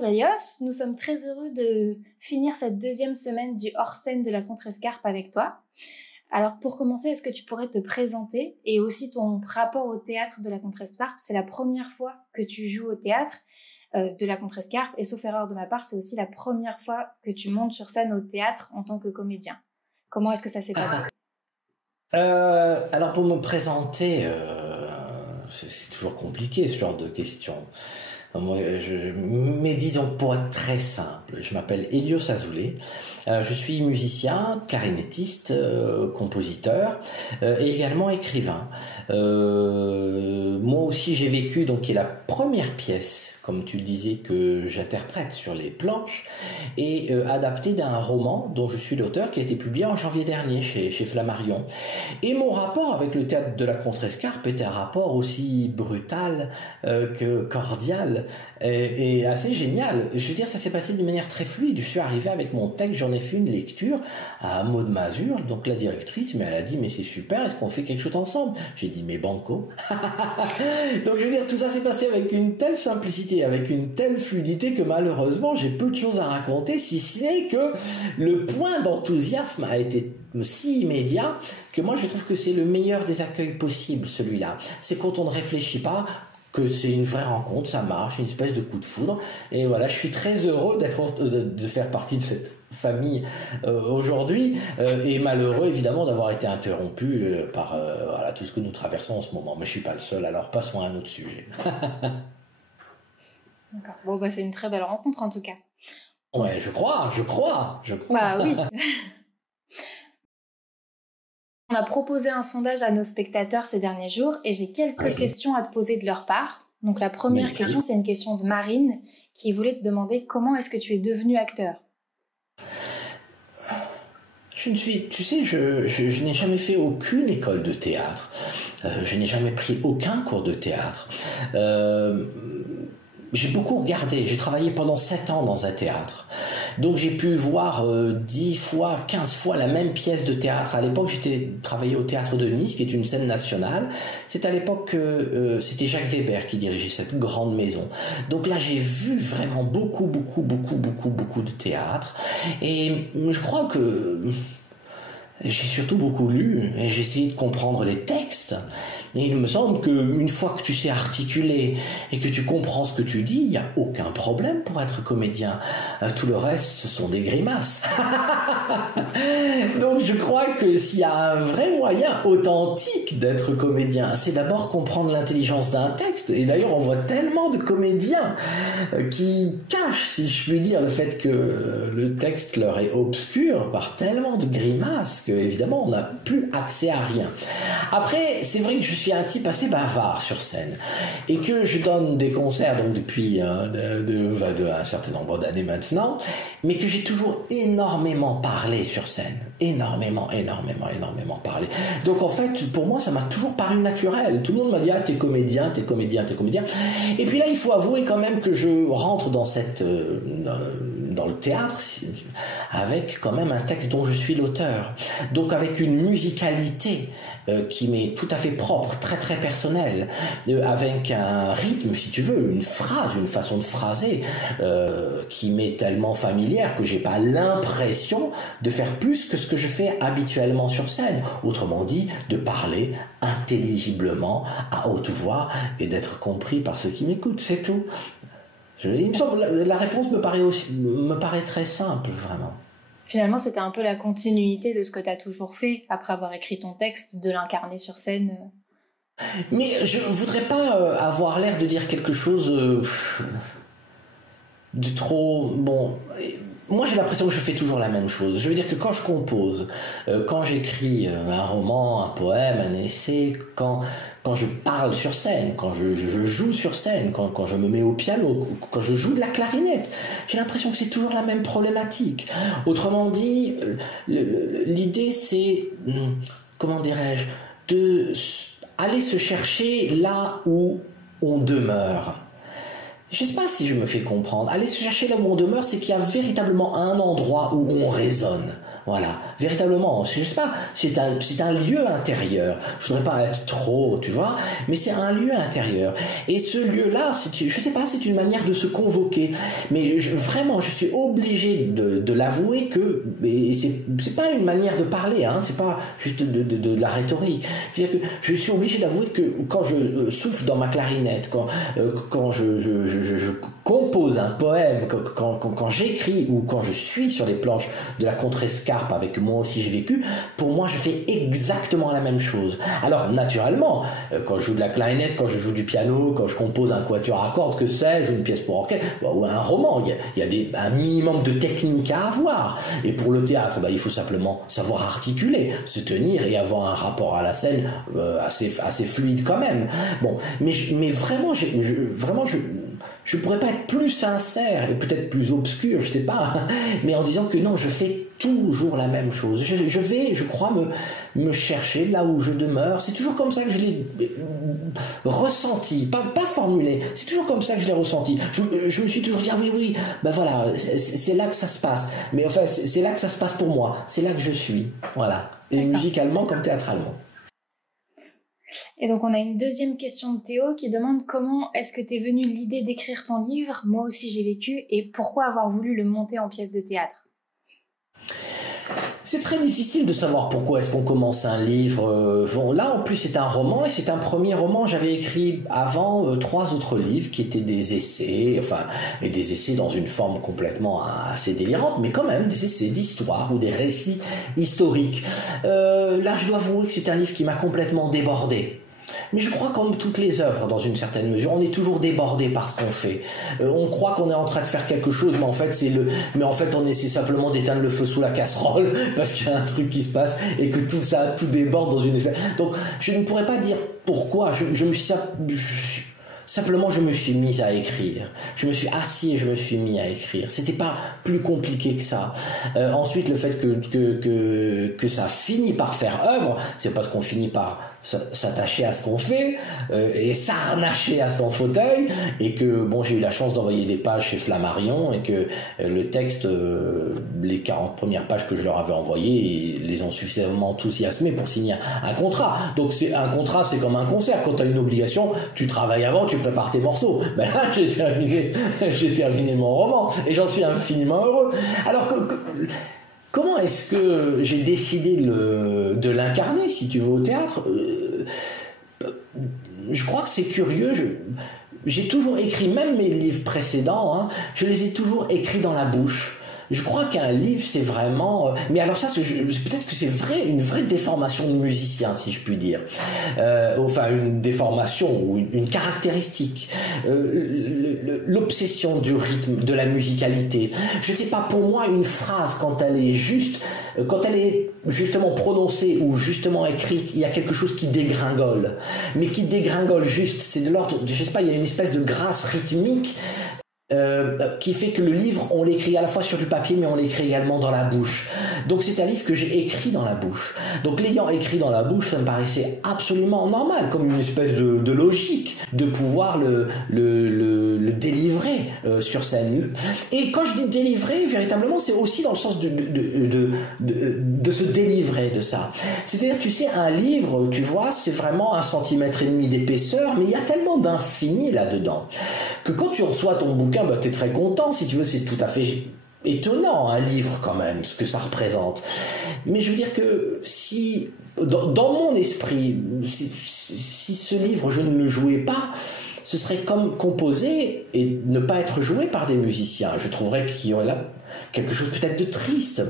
Bonjour Elios, nous sommes très heureux de finir cette deuxième semaine du hors-scène de la Contrescarpe avec toi. Alors pour commencer, est-ce que tu pourrais te présenter et aussi ton rapport au théâtre de la Contrescarpe? C'est la première fois que tu joues au théâtre de la Contrescarpe et sauf erreur de ma part, c'est aussi la première fois que tu montes sur scène au théâtre en tant que comédien. Comment est-ce que ça s'est passé? Alors pour me présenter, c'est toujours compliqué ce genre de questions. Mais disons pour être très simple, je m'appelle Elios Azoulay, je suis musicien, clarinettiste, compositeur et également écrivain. Moi aussi j'ai vécu donc qui est la première pièce, comme tu le disais, que j'interprète sur les planches et adaptée d'un roman dont je suis l'auteur qui a été publié en janvier dernier chez Flammarion. Et mon rapport avec le théâtre de la Contrescarpe était un rapport aussi brutal que cordial et assez génial. Je veux dire, ça s'est passé d'une manière très fluide. Je suis arrivé avec mon texte, j'en ai fait une lecture à Maud Mazur, donc la directrice, mais elle a dit mais c'est super, est-ce qu'on fait quelque chose ensemble? J'ai dit mais banco. Donc je veux dire, tout ça s'est passé avec une telle simplicité, avec une telle fluidité que malheureusement j'ai peu de choses à raconter, si ce n'est que le point d'enthousiasme a été si immédiat que moi je trouve que c'est le meilleur des accueils possibles, celui-là. C'est quand on ne réfléchit pas, que c'est une vraie rencontre, ça marche, une espèce de coup de foudre. Et voilà, je suis très heureux de faire partie de cette famille aujourd'hui et malheureux évidemment d'avoir été interrompu par voilà, tout ce que nous traversons en ce moment. Mais je suis pas le seul, alors passons à un autre sujet. D'accord. Bon, bah, c'est une très belle rencontre en tout cas. Ouais, je crois. Bah oui. On a proposé un sondage à nos spectateurs ces derniers jours et j'ai quelques questions à te poser de leur part. Donc la première question, c'est une question de Marine qui voulait te demander comment est-ce que tu es devenu acteur? Tu sais, je n'ai jamais fait aucune école de théâtre. Je n'ai jamais pris aucun cours de théâtre. J'ai beaucoup regardé, j'ai travaillé pendant 7 ans dans un théâtre. Donc j'ai pu voir 10 fois, 15 fois la même pièce de théâtre. À l'époque, j'étais travaillé au Théâtre de Nice, qui est une scène nationale. C'est à l'époque que c'était Jacques Weber qui dirigeait cette grande maison. Donc là, j'ai vu vraiment beaucoup de théâtre. Et je crois que j'ai surtout beaucoup lu et j'ai essayé de comprendre les textes. Et il me semble qu'une fois que tu sais articuler et que tu comprends ce que tu dis, il n'y a aucun problème pour être comédien. Tout le reste, ce sont des grimaces. Donc je crois que s'il y a un vrai moyen authentique d'être comédien, c'est d'abord comprendre l'intelligence d'un texte. Et d'ailleurs, on voit tellement de comédiens qui cachent, si je puis dire, le fait que le texte leur est obscur par tellement de grimaces que, évidemment, on n'a plus accès à rien. Après, c'est vrai que je suis un type assez bavard sur scène et que je donne des concerts donc depuis un certain nombre d'années maintenant, mais que j'ai toujours énormément parlé sur scène, énormément parlé. Donc en fait, pour moi, ça m'a toujours paru naturel. Tout le monde m'a dit t'es comédien. Et puis là, il faut avouer quand même que je rentre dans dans le théâtre avec quand même un texte dont je suis l'auteur. Donc avec une musicalité qui m'est tout à fait propre, très personnelle, avec un rythme, si tu veux, une phrase, une façon de phraser qui m'est tellement familière que j'ai pas l'impression de faire plus que ce que je fais habituellement sur scène. Autrement dit, de parler intelligiblement à haute voix et d'être compris par ceux qui m'écoutent, c'est tout. Il me semble, la réponse me paraît très simple, vraiment. Finalement, c'était un peu la continuité de ce que tu as toujours fait, après avoir écrit ton texte, de l'incarner sur scène. Mais je voudrais pas avoir l'air de dire quelque chose de trop... Bon, moi j'ai l'impression que je fais toujours la même chose. Je veux dire que quand je compose, quand j'écris un roman, un poème, un essai, quand je parle sur scène, quand je joue sur scène, quand je me mets au piano, quand je joue de la clarinette, j'ai l'impression que c'est toujours la même problématique. Autrement dit, l'idée c'est, comment dirais-je, de aller se chercher là où on demeure. Je sais pas si je me fais comprendre. Aller se chercher là où on demeure, c'est qu'il y a véritablement un endroit où on résonne. Voilà, véritablement. Je sais pas, c'est un lieu intérieur. Je voudrais pas être trop, tu vois, mais c'est un lieu intérieur. Et ce lieu-là, je sais pas, c'est une manière de se convoquer. Mais vraiment, je suis obligé de l'avouer que, et c'est pas une manière de parler, hein, c'est pas juste de la rhétorique. C'est-à-dire que je suis obligé d'avouer que quand je souffle dans ma clarinette, quand je compose un poème, quand j'écris ou quand je suis sur les planches de la Contrescarpe avec Moi aussi j'ai vécu, pour moi je fais exactement la même chose. Alors naturellement, quand je joue de la clarinette, quand je joue du piano, quand je compose un quatuor à cordes, que sais-je, une pièce pour orchestre, ou un roman, il y a un minimum de technique à avoir. Et pour le théâtre, il faut simplement savoir articuler, se tenir et avoir un rapport à la scène assez fluide quand même. Bon, mais vraiment, je pourrais pas être plus sincère et peut-être plus obscur, je sais pas, mais en disant que non, je fais toujours la même chose. Je vais, je crois, me chercher là où je demeure. C'est toujours comme ça que je l'ai ressenti, pas formulé. C'est toujours comme ça que je l'ai ressenti. Je me suis toujours dit, ah oui, ben voilà, c'est là que ça se passe. Mais enfin, c'est là que ça se passe pour moi. C'est là que je suis. Voilà. Et musicalement comme théâtralement. Et donc on a une deuxième question de Théo qui demande comment est-ce que t'es venue l'idée d'écrire ton livre, Moi aussi j'ai vécu, et pourquoi avoir voulu le monter en pièce de théâtre? C'est très difficile de savoir pourquoi est-ce qu'on commence un livre. Bon, là, en plus, c'est un roman, et c'est un premier roman. J'avais écrit avant 3 autres livres qui étaient des essais, enfin, et des essais dans une forme complètement assez délirante, mais quand même des essais d'histoire ou des récits historiques. Là, je dois avouer que c'est un livre qui m'a complètement débordé. Mais je crois comme toutes les œuvres, dans une certaine mesure, on est toujours débordé par ce qu'on fait. On croit qu'on est en train de faire quelque chose, mais en fait on essaie simplement d'éteindre le feu sous la casserole parce qu'il y a un truc qui se passe et que tout déborde dans une espèce. Donc je ne pourrais pas dire pourquoi. Simplement, je me suis mis à écrire. Je me suis assis et je me suis mis à écrire. C'était pas plus compliqué que ça. Ensuite, le fait que ça finit par faire œuvre, c'est parce qu'on finit par s'attacher à ce qu'on fait et s'arnacher à son fauteuil, et que bon, j'ai eu la chance d'envoyer des pages chez Flammarion et que le texte, les 40 premières pages que je leur avais envoyées, ils les ont suffisamment enthousiasmés pour signer un contrat. Donc un contrat, c'est comme un concert. Quand tu as une obligation, tu travailles avant, tu prépares tes morceaux. Ben là, j'ai terminé mon roman et j'en suis infiniment heureux. Alors comment est-ce que j'ai décidé de l'incarner, si tu veux, au théâtre? Je crois que c'est curieux. J'ai toujours écrit, même mes livres précédents, hein, je les ai toujours écrits dans la bouche. Je crois qu'un livre, c'est vraiment... mais alors ça, peut-être que c'est une vraie déformation de musicien, si je puis dire. Enfin, une déformation ou une caractéristique. L'obsession du rythme, de la musicalité. Je ne sais pas, pour moi, une phrase, quand elle est juste, quand elle est justement prononcée ou justement écrite, il y a quelque chose qui dégringole. Mais qui dégringole juste. C'est de l'ordre, je ne sais pas, il y a une espèce de grâce rythmique qui fait que le livre, on l'écrit à la fois sur du papier, mais on l'écrit également dans la bouche. Donc c'est un livre que j'ai écrit dans la bouche. Donc l'ayant écrit dans la bouche, ça me paraissait absolument normal, comme une espèce de logique, de pouvoir le délivrer sur scène. Et quand je dis délivrer, véritablement, c'est aussi dans le sens de se délivrer de ça. C'est-à-dire, tu sais, un livre, tu vois, c'est vraiment 1,5 centimètre d'épaisseur, mais il y a tellement d'infini là-dedans, que quand tu reçois ton bouquin, t'es très content, si tu veux, c'est tout à fait étonnant, un livre quand même, ce que ça représente. Mais je veux dire que si, dans mon esprit, si ce livre, je ne le jouais pas, ce serait comme composer et ne pas être joué par des musiciens. Je trouverais qu'il y aurait là quelque chose peut-être de triste.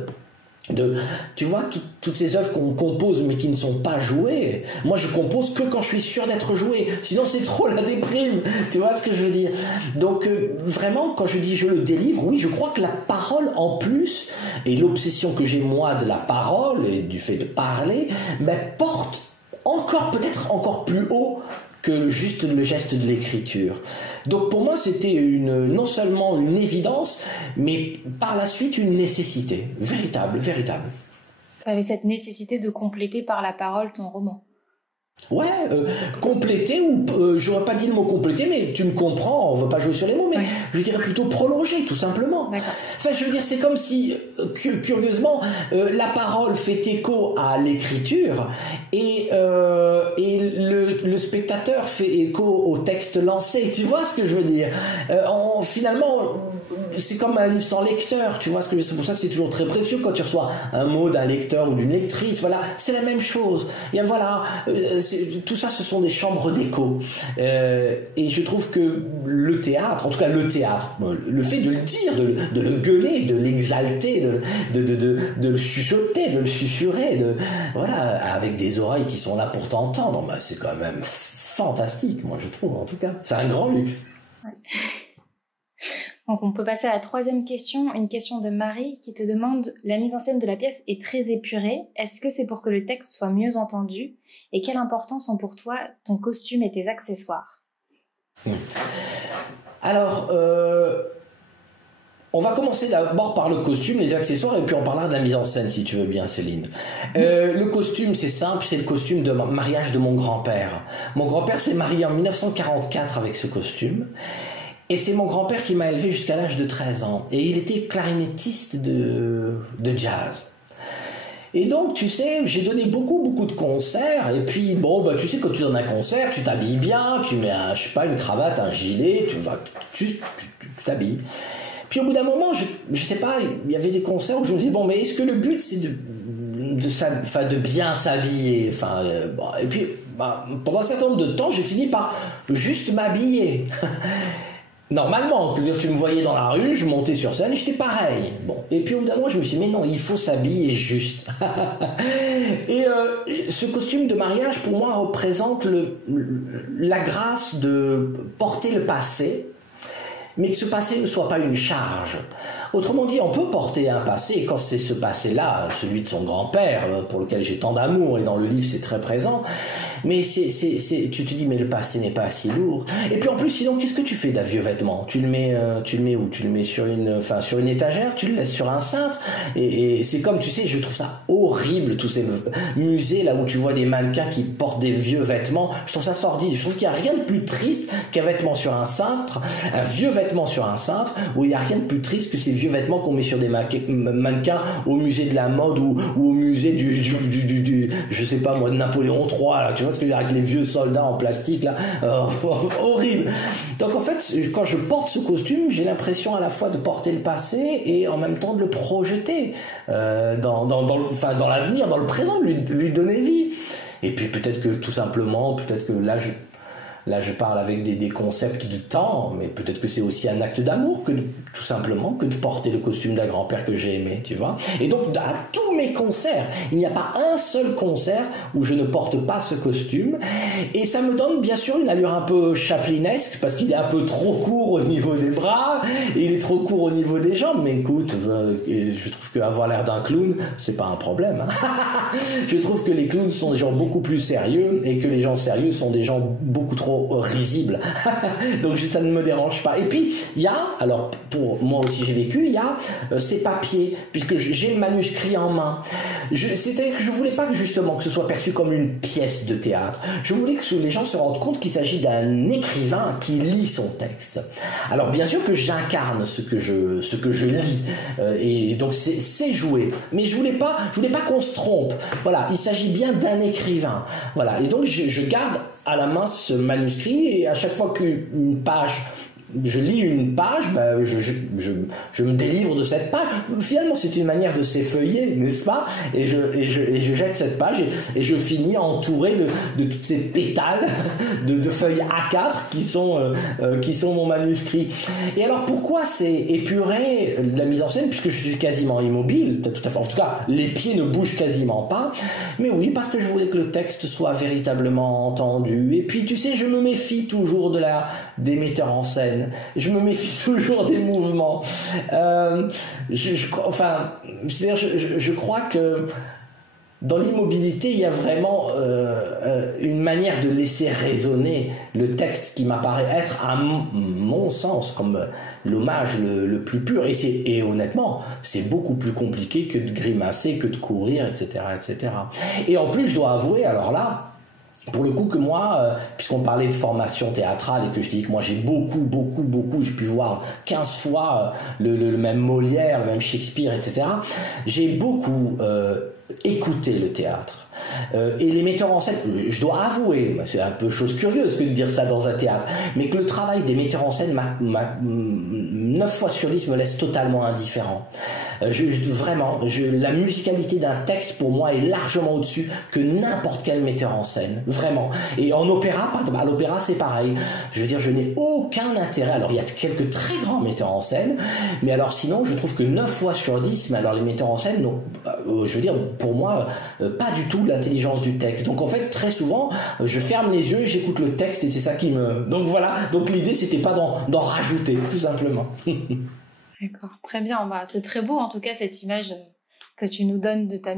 Tu vois, toutes ces œuvres qu'on compose mais qui ne sont pas jouées, moi je compose que quand je suis sûr d'être joué, sinon c'est trop la déprime, tu vois ce que je veux dire. Donc vraiment, quand je dis je le délivre, oui, je crois que la parole en plus, et l'obsession que j'ai moi de la parole et du fait de parler, porte peut-être encore plus haut que juste le geste de l'écriture. Donc pour moi, c'était non seulement une évidence, mais par la suite une nécessité, véritable. Tu avais cette nécessité de compléter par la parole ton roman. Ouais, compléter ou j'aurais pas dit le mot compléter, mais tu me comprends, on veut pas jouer sur les mots, mais je dirais plutôt prolonger, tout simplement. D'accord. Enfin, je veux dire, c'est comme si, curieusement, la parole fait écho à l'écriture et le spectateur fait écho au texte lancé. Tu vois ce que je veux dire? Finalement, c'est comme un livre sans lecteur. Tu vois ce que c'est pour ça que c'est toujours très précieux quand tu reçois un mot d'un lecteur ou d'une lectrice. Voilà, c'est la même chose. Et voilà. Tout ça, ce sont des chambres d'écho. Et je trouve que le théâtre, en tout cas le théâtre, le fait de le dire, de le gueuler, de l'exalter, de le chuchoter, de le susurrer, voilà, avec des oreilles qui sont là pour t'entendre, bah, c'est quand même fantastique, moi je trouve, en tout cas. C'est un grand luxe. Ouais. Donc on peut passer à la troisième question, une question de Marie qui te demande: la mise en scène de la pièce est très épurée, est-ce que c'est pour que le texte soit mieux entendu? Et quelle importance ont pour toi ton costume et tes accessoires? Alors, on va commencer d'abord par le costume, les accessoires, et puis on parlera de la mise en scène, si tu veux bien, Céline. Le costume, c'est simple, c'est le costume de mariage de mon grand-père. Mon grand-père s'est marié en 1944 avec ce costume. Et c'est mon grand-père qui m'a élevé jusqu'à l'âge de 13 ans. Et il était clarinettiste de jazz. Et donc, tu sais, j'ai donné beaucoup de concerts. Et puis, bon, bah, tu sais, quand tu donnes un concert, tu t'habilles bien, tu mets, je sais pas, une cravate, un gilet, tu t'habilles. Puis au bout d'un moment, je sais pas, il y avait des concerts où je me disais, bon, mais est-ce que le but, c'est de bien s'habiller, bon, et puis, bah, pendant un certain nombre de temps, j'ai fini par juste m'habiller. Normalement, tu me voyais dans la rue, je montais sur scène, j'étais pareil. Bon, et puis au bout d'un moment, je me suis dit, mais non, il faut s'habiller juste. Et ce costume de mariage, pour moi, représente la grâce de porter le passé, mais que ce passé ne soit pas une charge. Autrement dit, on peut porter un passé, et quand c'est ce passé-là, celui de son grand-père, pour lequel j'ai tant d'amour, et dans le livre c'est très présent, mais tu te dis, mais le passé n'est pas si lourd. Et puis en plus, sinon, qu'est-ce que tu fais d'un vieux vêtement? Tu le mets où? Tu le mets sur une étagère, tu le laisses sur un cintre, et c'est comme, tu sais, je trouve ça horrible, tous ces musées là où tu vois des mannequins qui portent des vieux vêtements. Je trouve ça sordide. Je trouve qu'il n'y a rien de plus triste qu'un vêtement sur un cintre, un vieux vêtement sur un cintre, où il n'y a rien de plus triste que ces vieux vêtements qu'on met sur des mannequins au musée de la mode ou au musée du je sais pas moi, de Napoléon III, là, tu vois ce que je veux dire, avec les vieux soldats en plastique là, horrible. Donc en fait, quand je porte ce costume, j'ai l'impression à la fois de porter le passé et en même temps de le projeter dans l'avenir, dans le présent, de lui donner vie. Et puis peut-être que là je parle avec des concepts de temps, mais peut-être que c'est aussi un acte d'amour tout simplement que de porter le costume d'un grand-père que j'ai aimé, tu vois. Et donc à tous mes concerts, il n'y a pas un seul concert où je ne porte pas ce costume, et ça me donne bien sûr une allure un peu chaplinesque parce qu'il est un peu trop court au niveau des bras et il est trop court au niveau des jambes, mais écoute, je trouve qu'avoir l'air d'un clown, c'est pas un problème, hein. Je trouve que les clowns sont des gens beaucoup plus sérieux et que les gens sérieux sont des gens beaucoup trop risibles. Donc ça ne me dérange pas. Et puis il y a, alors pour moi aussi j'ai vécu, il y a ces papiers, puisque j'ai le manuscrit en main. C'est-à-dire que je voulais pas justement que ce soit perçu comme une pièce de théâtre. Je voulais que les gens se rendent compte qu'il s'agit d'un écrivain qui lit son texte. Alors bien sûr que j'incarne ce que je lis, et donc c'est joué. Mais je voulais pas qu'on se trompe. Voilà, il s'agit bien d'un écrivain. Voilà, et donc je garde à la main ce manuscrit, et à chaque fois qu'une page, je lis une page, ben je me délivre de cette page. Finalement, c'est une manière de s'effeuiller, n'est-ce pas? Et je jette cette page, et je finis entouré de toutes ces pétales de feuilles A4 qui sont mon manuscrit. Et alors, pourquoi c'est épuré de la mise en scène, puisque je suis quasiment immobile, tout à fait, en tout cas, les pieds ne bougent quasiment pas. Mais oui, parce que je voulais que le texte soit véritablement entendu. Et puis, tu sais, je me méfie toujours des metteurs en scène. Je me méfie toujours des mouvements. Je crois que dans l'immobilité, il y a vraiment une manière de laisser résonner le texte qui m'apparaît être, à mon sens, comme l'hommage le plus pur. Et honnêtement, c'est beaucoup plus compliqué que de grimacer, que de courir, etc., etc. Et en plus, je dois avouer, alors là, pour le coup que moi, puisqu'on parlait de formation théâtrale et que je dis que moi j'ai j'ai pu voir 15 fois le même Molière, le même Shakespeare, etc. J'ai beaucoup écouté le théâtre. Et les metteurs en scène, je dois avouer, c'est un peu chose curieuse que de dire ça dans un théâtre, mais que le travail des metteurs en scène, 9 fois sur 10 me laisse totalement indifférent. La musicalité d'un texte pour moi est largement au-dessus que n'importe quel metteur en scène, vraiment. Et en opéra, à l'opéra c'est pareil. Je veux dire, je n'ai aucun intérêt. Alors il y a quelques très grands metteurs en scène, mais alors sinon je trouve que 9 fois sur 10, mais alors les metteurs en scène, non, je veux dire, pour moi, pas du tout l'intelligence du texte. Donc en fait, très souvent, je ferme les yeux et j'écoute le texte et c'est ça qui me... Donc voilà, donc l'idée c'était pas d'en rajouter, tout simplement. D'accord, très bien. Bah, c'est très beau en tout cas cette image que tu nous donnes de ta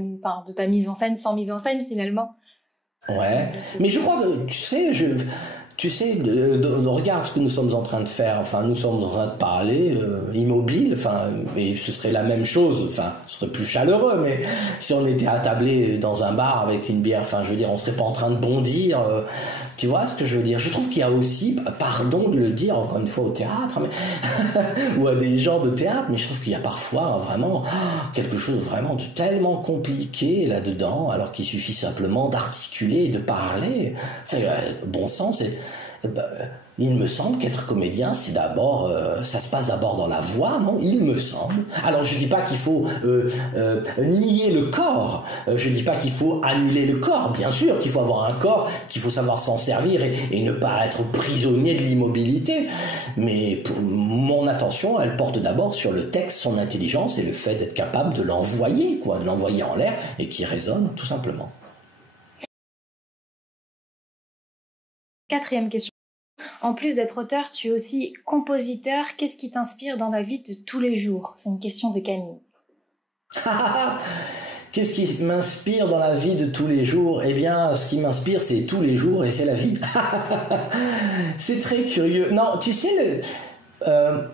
mise en scène sans mise en scène finalement. Ouais, mais je crois que, tu sais, regarde ce que nous sommes en train de faire. Enfin, nous sommes en train de parler immobile. Enfin, et ce serait la même chose. Enfin, ce serait plus chaleureux. Mais si on était attablé dans un bar avec une bière, enfin, je veux dire, on serait pas en train de bondir. Tu vois ce que je veux dire? Je trouve qu'il y a aussi, pardon de le dire encore une fois au théâtre, mais ou à des gens de théâtre, mais je trouve qu'il y a parfois vraiment quelque chose vraiment de tellement compliqué là-dedans, alors qu'il suffit simplement d'articuler et de parler. Enfin, bon sens, il me semble qu'être comédien, c'est d'abord, ça se passe d'abord dans la voix, non? Il me semble. Alors je dis pas qu'il faut nier le corps, je dis pas qu'il faut annuler le corps, bien sûr qu'il faut avoir un corps, qu'il faut savoir s'en servir et ne pas être prisonnier de l'immobilité. Mais mon attention, elle porte d'abord sur le texte, son intelligence et le fait d'être capable de l'envoyer, de l'envoyer en l'air et qui résonne, tout simplement. 4e question. En plus d'être auteur, tu es aussi compositeur. Qu'est-ce qui t'inspire dans la vie de tous les jours? C'est une question de Camille. Qu'est-ce qui m'inspire dans la vie de tous les jours? Eh bien, ce qui m'inspire, c'est tous les jours et c'est la vie. C'est très curieux. Non, tu sais,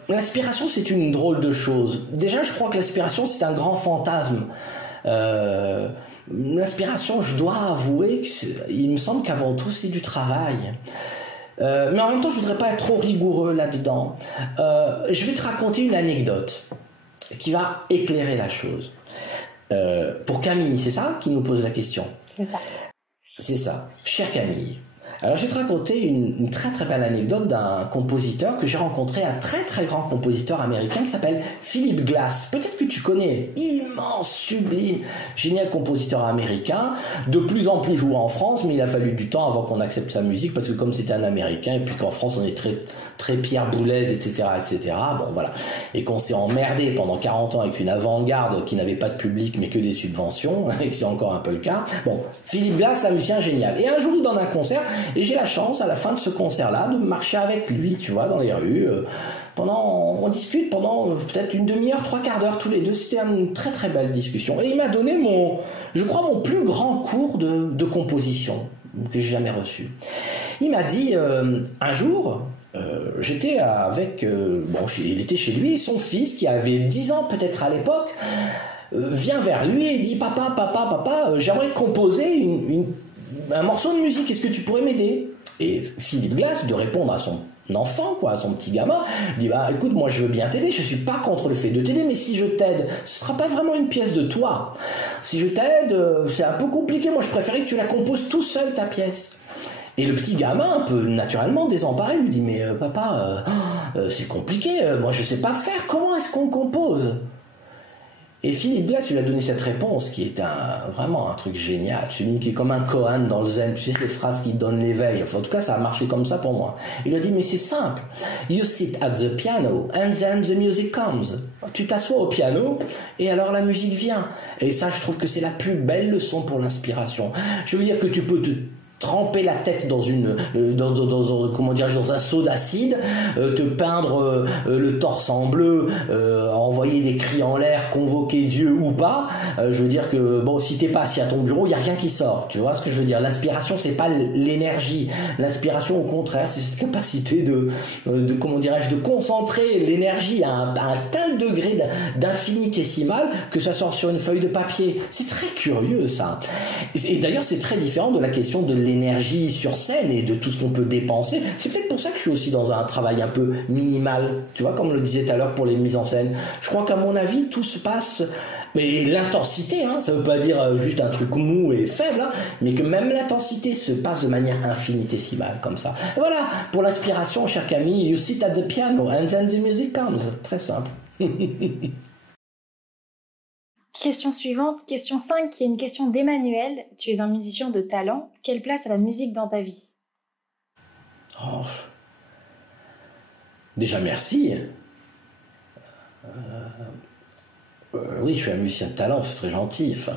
l'inspiration, c'est une drôle de chose. Déjà, je crois que l'inspiration, c'est un grand fantasme. L'inspiration, je dois avouer qu'il me semble qu'avant tout, c'est du travail. Mais en même temps, je voudrais pas être trop rigoureux là-dedans. Je vais te raconter une anecdote qui va éclairer la chose. Pour Camille, c'est ça qui nous pose la question? C'est ça. C'est ça. Chère Camille, alors je vais te raconter une très très belle anecdote d'un compositeur que j'ai rencontré, un très très grand compositeur américain qui s'appelle Philip Glass. Peut-être que tu connais, immense, sublime, génial compositeur américain, de plus en plus joué en France, mais il a fallu du temps avant qu'on accepte sa musique parce que comme c'était un américain et puis qu'en France on est très très Pierre Boulez, etc., bon voilà, et qu'on s'est emmerdé pendant 40 ans avec une avant-garde qui n'avait pas de public mais que des subventions, et que c'est encore un peu le cas. Bon, Philip Glass, un musicien génial. Et un jour il donne un concert et j'ai la chance à la fin de ce concert-là de marcher avec lui, tu vois, dans les rues. On discute pendant peut-être une demi-heure, 3/4 d'heure tous les deux. C'était une très très belle discussion. Et il m'a donné mon plus grand cours de composition que j'ai jamais reçu. Il m'a dit un jour, j'étais avec, il était chez lui, son fils qui avait 10 ans peut-être à l'époque, vient vers lui et dit papa, j'aimerais composer un morceau de musique, est-ce que tu pourrais m'aider? Et Philip Glass de répondre à son enfant, à son petit gamin, dit écoute, moi je veux bien t'aider, je suis pas contre le fait de t'aider, mais si je t'aide, ce sera pas vraiment une pièce de toi. Si je t'aide, c'est un peu compliqué, moi je préférais que tu la composes tout seul ta pièce. Et le petit gamin, un peu naturellement désemparé, lui dit mais papa, c'est compliqué, moi je sais pas faire, comment est-ce qu'on compose? Et Philip Glass lui a donné cette réponse qui est vraiment un truc génial. Celui qui est comme un koan dans le zen, tu sais, ces phrases qui donnent l'éveil. Enfin, en tout cas, ça a marché comme ça pour moi. Il lui a dit, mais c'est simple. You sit at the piano and then the music comes. Tu t'assois au piano et alors la musique vient. Et ça, je trouve que c'est la plus belle leçon pour l'inspiration. Je veux dire que tu peux te tremper la tête dans dans un seau d'acide, te peindre le torse en bleu, envoyer des cris en l'air, convoquer Dieu ou pas, Je veux dire que bon, si t'es pas assis à ton bureau, il y a rien qui sort. Tu vois ce que je veux dire? L'inspiration, c'est pas l'énergie. L'inspiration, au contraire, c'est cette capacité de comment dirais-je, de concentrer l'énergie à un tel degré d'infinitésimal que ça sort sur une feuille de papier. C'est très curieux, ça. Et d'ailleurs, c'est très différent de la question de l'énergie sur scène et de tout ce qu'on peut dépenser. C'est peut-être pour ça que je suis aussi dans un travail un peu minimal, tu vois, comme on le disait tout à l'heure pour les mises en scène. Je crois qu'à mon avis, tout se passe, mais l'intensité, hein, ça veut pas dire juste un truc mou et faible, hein, mais que même l'intensité se passe de manière infinitésimale, comme ça. Et voilà, pour l'inspiration, cher Camille, you sit at the piano and then the music comes. Très simple. Question suivante, question 5, qui est une question d'Emmanuel. Tu es un musicien de talent. Quelle place a la musique dans ta vie? Oh. Déjà, merci. Oui, je suis un musicien de talent, c'est très gentil. Enfin,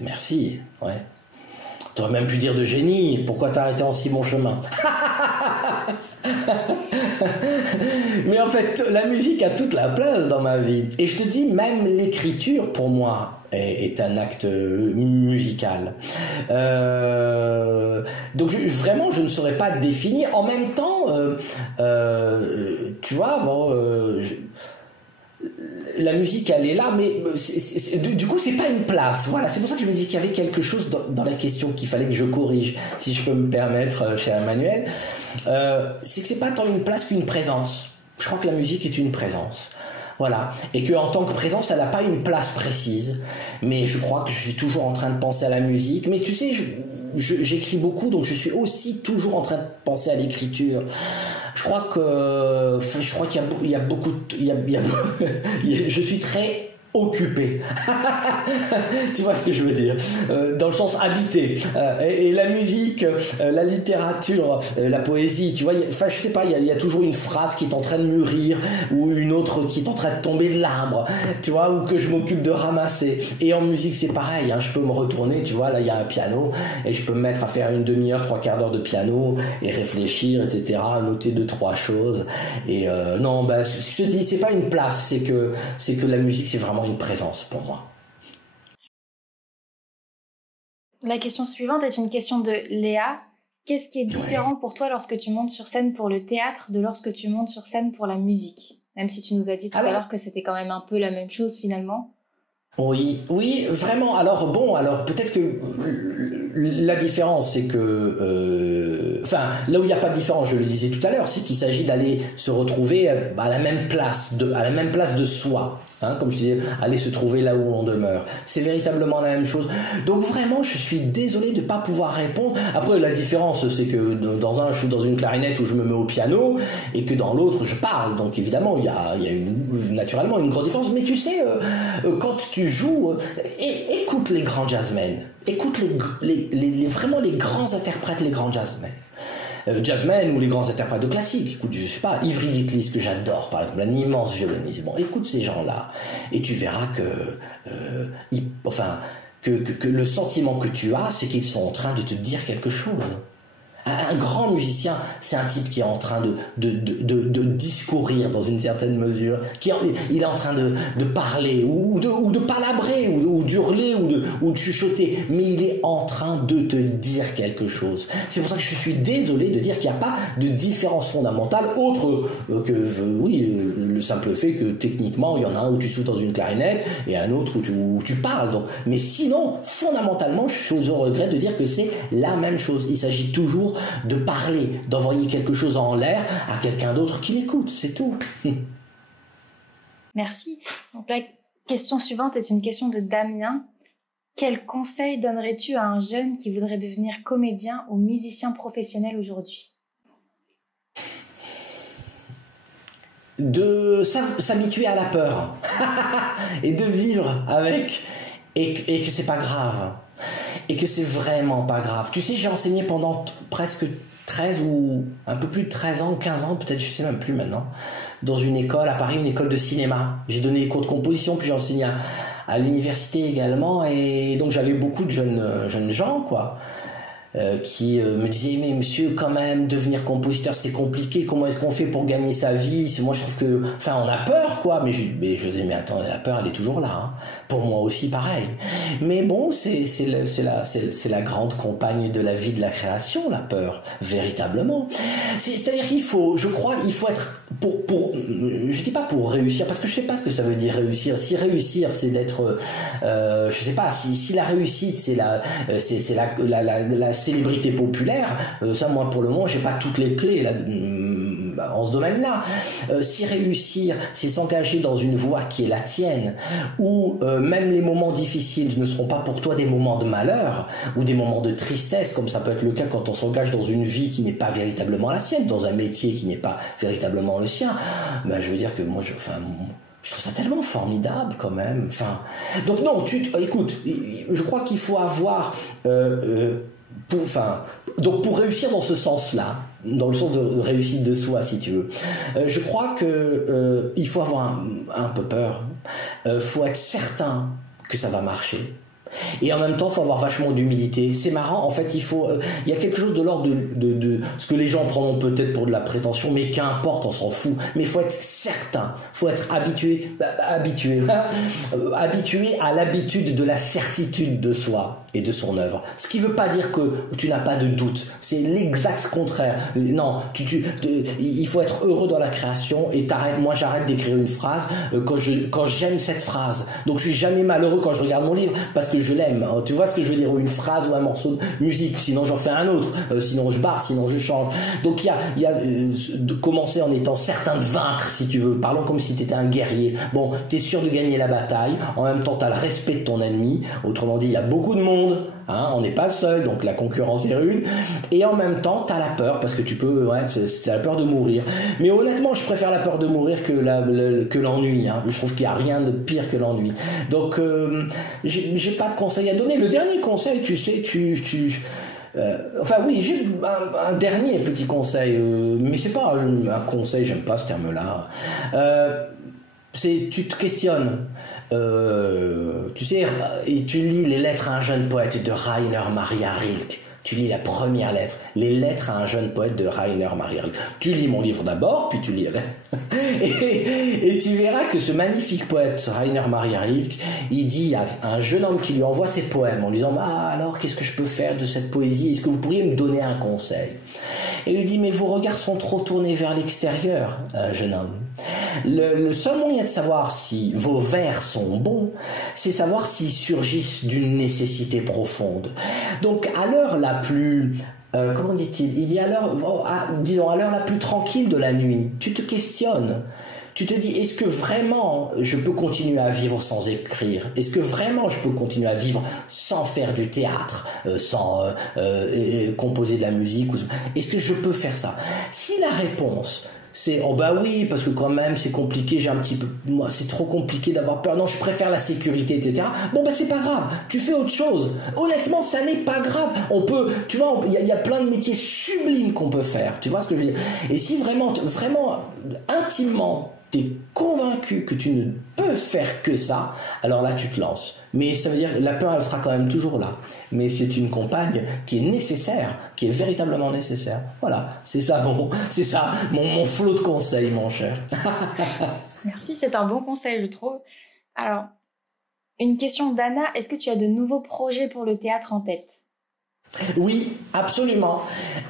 merci. Ouais. Tu aurais même pu dire de génie. Pourquoi t'as arrêté en si bon chemin? Mais en fait, la musique a toute la place dans ma vie. Et je te dis, même l'écriture, pour moi, est un acte musical. Donc vraiment, je ne saurais pas définir. En même temps, tu vois, bon, la musique, elle est là, mais du coup, c'est pas une place. Voilà, c'est pour ça que je me dis qu'il y avait quelque chose dans la question qu'il fallait que je corrige, si je peux me permettre, cher Emmanuel. C'est que c'est pas tant une place qu'une présence. Je crois que la musique est une présence. Voilà. Et qu'en tant que présence, elle n'a pas une place précise. Mais je crois que je suis toujours en train de penser à la musique. Mais tu sais, j'écris beaucoup, donc je suis aussi toujours en train de penser à l'écriture. Je crois qu'il y a beaucoup je suis très occupé. Tu vois ce que je veux dire, dans le sens habité. Et la musique, la littérature, la poésie, tu vois, enfin je sais pas, il y a toujours une phrase qui est en train de mûrir ou une autre qui est en train de tomber de l'arbre, tu vois, ou que je m'occupe de ramasser. Et en musique c'est pareil, hein, je peux me retourner, tu vois, là il y a un piano et je peux me mettre à faire une demi-heure, 3/4 d'heure de piano et réfléchir, etc., noter 2-3 choses. Et non, bah je te dis, c'est pas une place, c'est que la musique c'est vraiment une présence pour moi. La question suivante est une question de Léa. Qu'est-ce qui est différent pour toi lorsque tu montes sur scène pour le théâtre de lorsque tu montes sur scène pour la musique? Même si tu nous as dit tout à l'heure que c'était quand même un peu la même chose finalement. Oui, vraiment. Alors peut-être que la différence, c'est que, là où il n'y a pas de différence, je le disais tout à l'heure, c'est qu'il s'agit d'aller se retrouver à la même place de soi. Hein, comme je disais, aller se trouver là où on demeure. C'est véritablement la même chose. Donc vraiment, je suis désolé de ne pas pouvoir répondre. Après, la différence, c'est que dans un, je suis dans une clarinette où je me mets au piano et que dans l'autre, je parle. Donc évidemment, il y a naturellement une grande différence. Mais tu sais, quand tu joues, écoute les grands jazzmen. Écoute vraiment les grands interprètes, les grands jazzmen. Jazzmen ou les grands interprètes de classique. Écoute, je sais pas, Ivry Gitlis, que j'adore par exemple, un immense violoniste. Bon, écoute ces gens-là et tu verras que le sentiment que tu as, c'est qu'ils sont en train de te dire quelque chose. Un grand musicien, c'est un type qui est en train de discourir dans une certaine mesure, il est en train de parler ou de palabrer ou d'hurler ou de chuchoter, mais il est en train de te dire quelque chose. C'est pour ça que je suis désolé de dire qu'il n'y a pas de différence fondamentale autre que le simple fait que techniquement il y en a un où tu souffles dans une clarinette et un autre où tu parles. Donc, mais sinon, fondamentalement, je suis au regret de dire que c'est la même chose. Il s'agit toujours de parler, d'envoyer quelque chose en l'air à quelqu'un d'autre qui l'écoute, c'est tout. Merci. Donc la question suivante est une question de Damien. Quel conseil donnerais-tu à un jeune qui voudrait devenir comédien ou musicien professionnel aujourd'hui? De s'habituer à la peur et de vivre avec et que c'est pas grave. Et que c'est vraiment pas grave. Tu sais, j'ai enseigné pendant presque 13 ou un peu plus de 13 ans, 15 ans, peut-être, je sais même plus maintenant, dans une école à Paris, une école de cinéma. J'ai donné des cours de composition, puis j'ai enseigné à l'université également, et donc j'avais beaucoup de jeunes gens, quoi. qui me disait mais monsieur quand même devenir compositeur c'est compliqué, comment est-ce qu'on fait pour gagner sa vie, moi je trouve que enfin on a peur quoi, mais je dis mais attends, la peur elle est toujours là hein. Pour moi aussi pareil, mais bon c'est la grande compagne de la vie de la création, la peur, véritablement. C'est-à-dire qu'il faut, je crois, il faut être pour je dis pas pour réussir parce que je sais pas ce que ça veut dire réussir. Si réussir c'est d'être je sais pas, si la réussite c'est la célébrité populaire, ça moi pour le moment j'ai pas toutes les clés là, en ce domaine-là. Si réussir c'est s'engager dans une voie qui est la tienne, où même les moments difficiles ne seront pas pour toi des moments de malheur ou des moments de tristesse, comme ça peut être le cas quand on s'engage dans une vie qui n'est pas véritablement la sienne, dans un métier qui n'est pas véritablement le sien. Ben, je veux dire que moi je trouve ça tellement formidable quand même. Enfin, donc non, écoute, je crois qu'il faut avoir pour réussir dans ce sens-là, dans le sens de réussite de soi, si tu veux, je crois que il faut avoir un peu peur, faut être certain que ça va marcher. Et en même temps, il faut avoir vachement d'humilité. C'est marrant, en fait, il y a quelque chose de l'ordre de ce que les gens prendront peut-être pour de la prétention, mais qu'importe, on s'en fout. Mais il faut être certain, il faut être habitué à l'habitude de la certitude de soi et de son œuvre. Ce qui ne veut pas dire que tu n'as pas de doute, c'est l'exact contraire. Non, il faut être heureux dans la création et moi j'arrête d'écrire une phrase quand j'aime cette phrase. Donc je suis jamais malheureux quand je regarde mon livre parce que je l'aime. Tu vois ce que je veux dire, ou une phrase ou un morceau de musique, sinon j'en fais un autre, sinon je barre, sinon je chante. Donc il y a de commencer en étant certain de vaincre, si tu veux. Parlons comme si tu étais un guerrier. Bon, tu es sûr de gagner la bataille, en même temps tu as le respect de ton ennemi. Autrement dit, il y a beaucoup de monde, hein, on n'est pas le seul, donc la concurrence est rude. Et en même temps, tu as la peur, parce que tu peux, c'est la peur de mourir. Mais honnêtement, je préfère la peur de mourir que l'ennui. Hein. Je trouve qu'il n'y a rien de pire que l'ennui. Donc, j'ai pas de conseil à donner. Le dernier conseil, tu sais, enfin oui, j'ai un dernier petit conseil, mais c'est pas un conseil, j'aime pas ce terme-là. Tu te questionnes. Tu sais, et tu lis les lettres à un jeune poète de Rainer Maria Rilke. Tu lis la première lettre, les lettres à un jeune poète de Rainer Maria Rilke. Tu lis mon livre d'abord, puis tu lis et tu verras que ce magnifique poète Rainer Maria Rilke, il dit à un jeune homme qui lui envoie ses poèmes en lui disant alors qu'est-ce que je peux faire de cette poésie, est-ce que vous pourriez me donner un conseil? Et il lui dit mais vos regards sont trop tournés vers l'extérieur, jeune homme. Le seul moyen de savoir si vos vers sont bons, c'est savoir s'ils surgissent d'une nécessité profonde. Donc à l'heure la plus comment dit-il? Il dit à l'heure la plus tranquille de la nuit, tu te questionnes. Tu te dis, est-ce que vraiment je peux continuer à vivre sans écrire? Est-ce que vraiment je peux continuer à vivre sans faire du théâtre, sans composer de la musique? Est-ce que je peux faire ça? Si la réponse c'est oh bah oui parce que quand même c'est compliqué, j'ai un petit peu, moi c'est trop compliqué d'avoir peur, non je préfère la sécurité etc. Bon bah c'est pas grave, tu fais autre chose. Honnêtement ça n'est pas grave, on peut, tu vois, il y a plein de métiers sublimes qu'on peut faire, tu vois ce que je veux dire. Et si vraiment intimement t'es convaincu que tu ne peux faire que ça, alors là tu te lances. Mais ça veut dire que la peur elle sera quand même toujours là, mais c'est une compagne qui est nécessaire, qui est véritablement nécessaire. Voilà, c'est ça mon flot de conseils, mon cher. Merci, c'est un bon conseil je trouve. Alors, une question d'Anna, est-ce que tu as de nouveaux projets pour le théâtre en tête? Oui, absolument.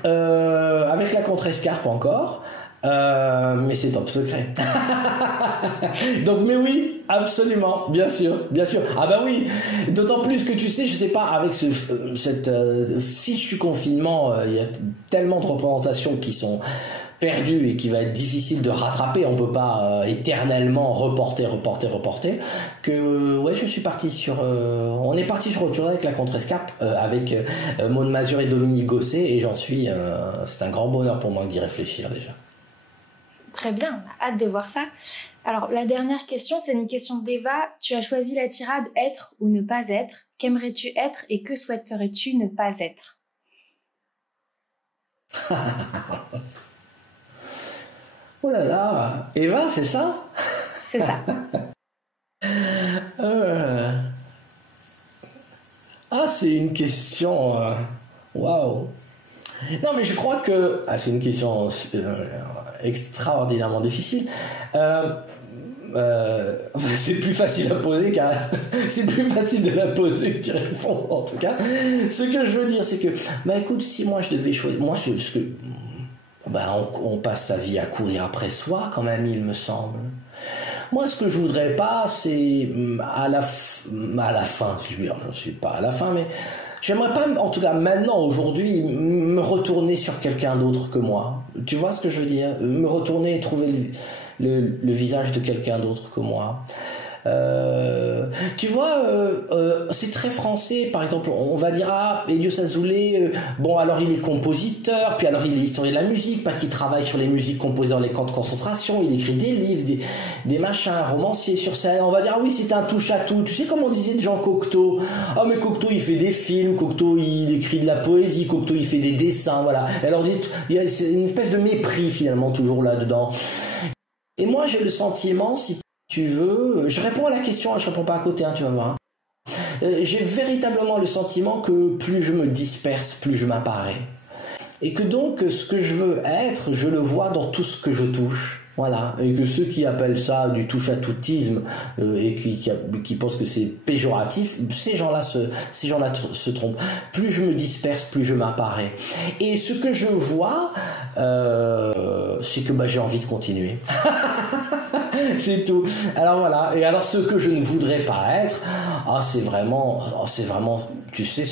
Avec la Contrescarpe encore. Mais c'est top secret. Donc, mais oui, absolument, bien sûr. Ah bah oui, d'autant plus que tu sais, je sais pas, avec cette fichu confinement, il y a tellement de représentations qui sont perdues et qui va être difficile de rattraper. On peut pas éternellement reporter, que ouais, je suis parti on est parti sur autre chose avec la Contrescarpe, avec Maud Mazur et Dominique Gosset, et c'est un grand bonheur pour moi d'y réfléchir déjà. Très bien, on a hâte de voir ça. Alors, la dernière question, c'est une question d'Eva. Tu as choisi la tirade « Être ou ne pas être ». Qu'aimerais-tu être et que souhaiterais-tu ne pas être? Oh là là, Eva, c'est ça? C'est ça. C'est une question Waouh. Non, mais je crois que... Ah, c'est une question extraordinairement difficile. C'est plus facile à poser c'est plus facile de la poser que d'y répondre, en tout cas. Ce que je veux dire, c'est que, bah écoute, si moi je devais choisir, on passe sa vie à courir après soi, quand même, il me semble. Moi, ce que je voudrais pas, c'est à la fin, si je veux dire, je suis pas à la fin, mais j'aimerais pas, en tout cas maintenant, aujourd'hui, me retourner sur quelqu'un d'autre que moi. Tu vois ce que je veux dire? Me retourner et trouver le visage de quelqu'un d'autre que moi. Tu vois, c'est très français. Par exemple, on va dire Elios Azoulay, bon alors il est compositeur, puis alors il est historien de la musique parce qu'il travaille sur les musiques composées dans les camps de concentration, il écrit des livres, des machins, romancier sur scène. On va dire oui, c'est un touche à tout. Tu sais comme on disait de Jean Cocteau, mais Cocteau il fait des films, Cocteau il écrit de la poésie, Cocteau il fait des dessins, voilà. Et alors il y a une espèce de mépris finalement toujours là-dedans. Et moi j'ai le sentiment, si tu veux, je réponds à la question, je réponds pas à côté, tu vas voir. J'ai véritablement le sentiment que plus je me disperse, plus je m'apparais. Et que donc, ce que je veux être, je le vois dans tout ce que je touche. Voilà. Et que ceux qui appellent ça du touche-à-toutisme et qui pensent que c'est péjoratif, ces gens-là se trompent. Plus je me disperse, plus je m'apparais. Et ce que je vois, c'est que j'ai envie de continuer. C'est tout. Alors voilà. Et alors ce que je ne voudrais pas être, c'est vraiment, tu sais,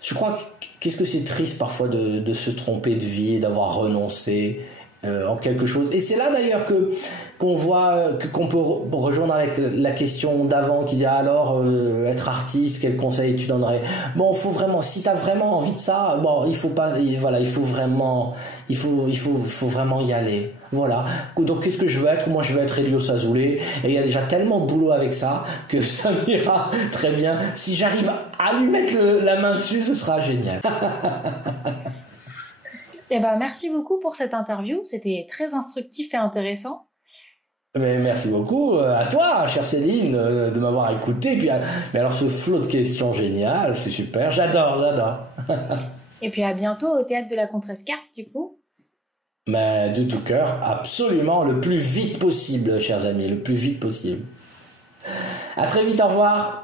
je crois qu'est-ce que c'est triste parfois de se tromper de vie et d'avoir renoncé en quelque chose. Et c'est là d'ailleurs qu'on voit qu'on peut rejoindre avec la question d'avant qui dit alors être artiste, quel conseil tu donnerais? Bon, faut vraiment, si t'as vraiment envie de ça, bon, il faut pas, voilà, il faut vraiment y aller. Voilà. Donc qu'est-ce que je veux être? Moi je veux être Elios Azoulay et il y a déjà tellement de boulot avec ça que ça m'ira très bien. Si j'arrive à lui mettre la main dessus, ce sera génial. Eh ben, merci beaucoup pour cette interview, c'était très instructif et intéressant. Mais merci beaucoup à toi, chère Céline, de m'avoir écouté. Mais alors ce flot de questions géniales, c'est super, j'adore. Et puis à bientôt au Théâtre de la Contrescarpe, du coup. Mais de tout cœur, absolument, le plus vite possible, chers amis, le plus vite possible. À très vite, au revoir.